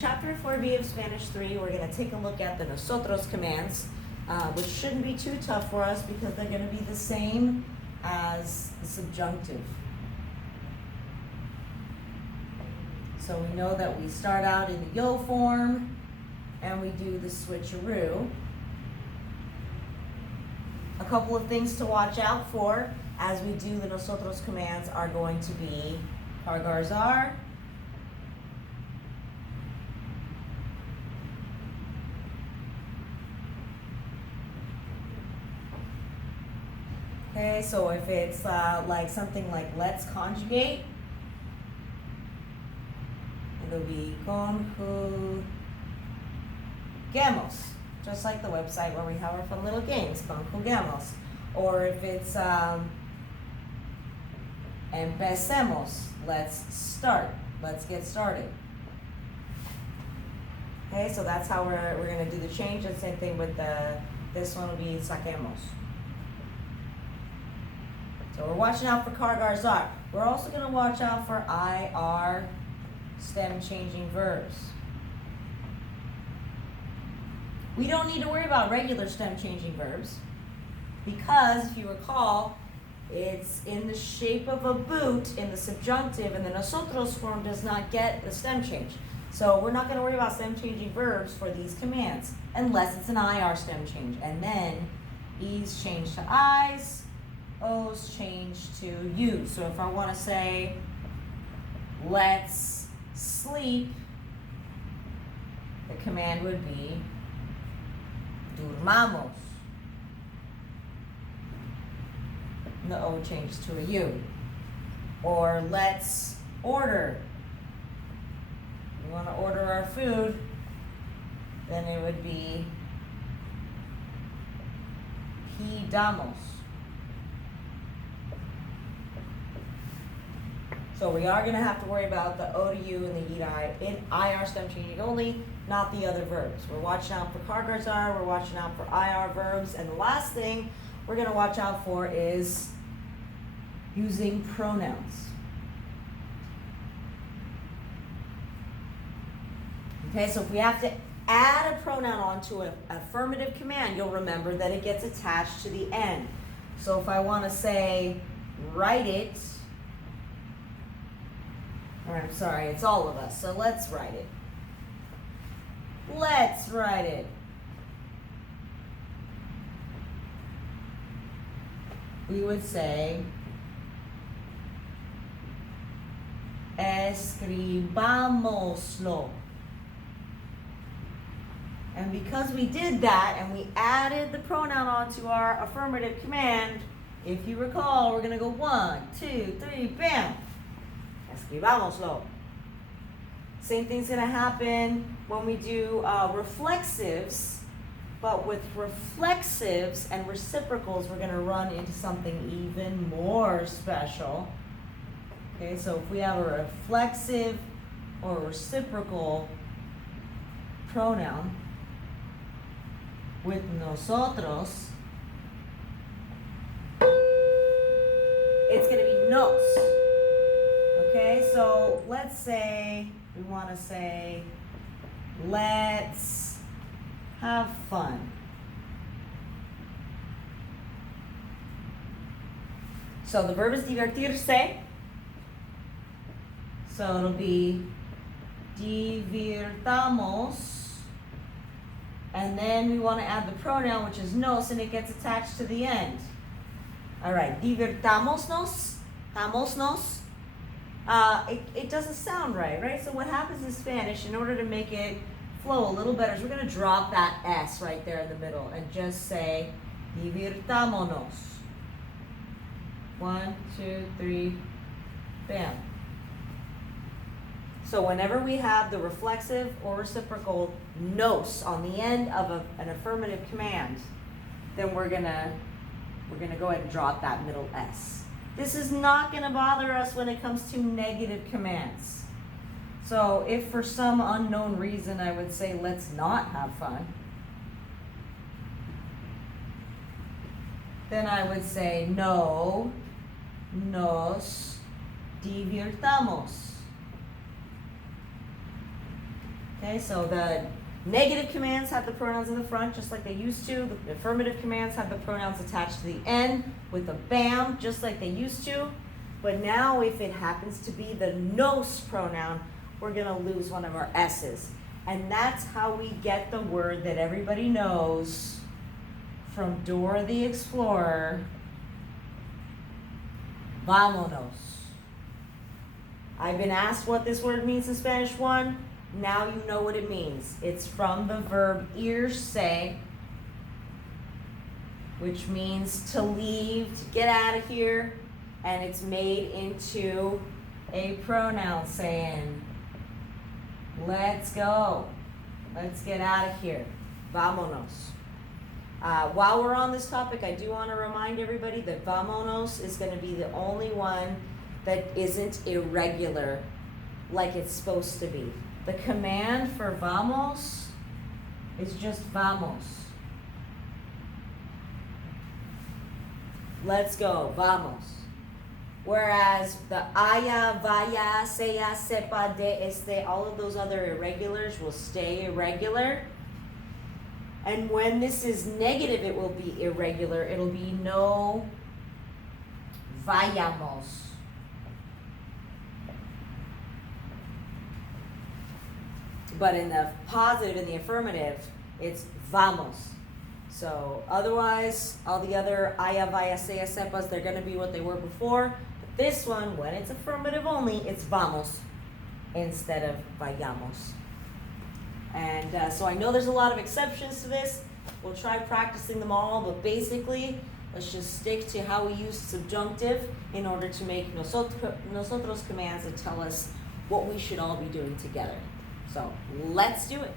Chapter 4B of Spanish 3, we're going to take a look at the Nosotros commands, which shouldn't be too tough for us because they're going to be the same as the subjunctive. So we know that we start out in the yo form and we do the switcheroo. A couple of things to watch out for as we do the Nosotros commands are going to be cargarzar, okay, so if it's like something like let's conjugate, it'll be conjuguemos, just like the website where we have our fun little games, conjuguemos. Or if it's empecemos, let's start, let's get started. Okay, so that's how we're going to do the change. And same thing with this one will be saquemos. So we're watching out for cargarzar. We're also going to watch out for IR stem changing verbs. We don't need to worry about regular stem changing verbs because if you recall, it's in the shape of a boot in the subjunctive, and the nosotros form does not get the stem change. So we're not going to worry about stem changing verbs for these commands unless it's an IR stem change. And then E's change to I's, O's change to U's. So if I want to say, let's sleep, the command would be durmamos. And the O changes to a U. Or let's order. We want to order our food, then it would be pidamos. So we are going to have to worry about the O to U and the E to I in IR stem changing only, not the other verbs. We're watching out for cargarzar, we're watching out for IR verbs, and the last thing we're going to watch out for is using pronouns. Okay, so if we have to add a pronoun onto an affirmative command, you'll remember that it gets attached to the end. So if I want to say, write it, or I'm sorry, it's all of us, so let's write it. Let's write it. We would say, escribámoslo. And because we did that and we added the pronoun onto our affirmative command, if you recall, we're going to go 1, 2, 3, bam. Escribámoslo. Same thing's going to happen when we do reflexives, but with reflexives and reciprocals, we're going to run into something even more special. Okay, so if we have a reflexive or reciprocal pronoun with nosotros, it's going to be nos. Okay, so let's say we want to say, let's have fun. So the verb is divertirse. So it'll be divirtamos. And then we want to add the pronoun, which is nos, and it gets attached to the end. All right, divirtámonos, támonos. It doesn't sound right? So what happens in Spanish, in order to make it flow a little better, is we're going to drop that S right there in the middle and just say divirtámonos. 1, 2, 3, bam. So whenever we have the reflexive or reciprocal nos on the end of an affirmative command, then we're gonna go ahead and drop that middle S. This is not going to bother us when it comes to negative commands. So if for some unknown reason I would say let's not have fun, then I would say no nos divirtamos. Okay, so the negative commands have the pronouns in the front just like they used to. The affirmative commands have the pronouns attached to the end with a bam just like they used to. But now if it happens to be the nos pronoun, we're going to lose one of our S's. And that's how we get the word that everybody knows from Dora the Explorer, vámonos. I've been asked what this word means in Spanish 1. Now you know what it means. It's from the verb irse, which means to leave, to get out of here. And it's made into a pronoun saying, let's go. Let's get out of here. Vámonos. While we're on this topic, I do want to remind everybody that vámonos is going to be the only one that isn't irregular like it's supposed to be. The command for vamos is just vamos. Let's go, vamos. Whereas the haya, vaya, sea, sepa, de, este, all of those other irregulars will stay irregular. And when this is negative, it will be irregular. It'll be no vayamos. But in the positive, in the affirmative, it's vamos. So otherwise, all the other haya, vaya, sea, sepas, they're going to be what they were before. But this one, when it's affirmative only, it's vamos instead of vayamos. And so I know there's a lot of exceptions to this. We'll try practicing them all, but basically, let's just stick to how we use subjunctive in order to make nosotros commands that tell us what we should all be doing together. So let's do it.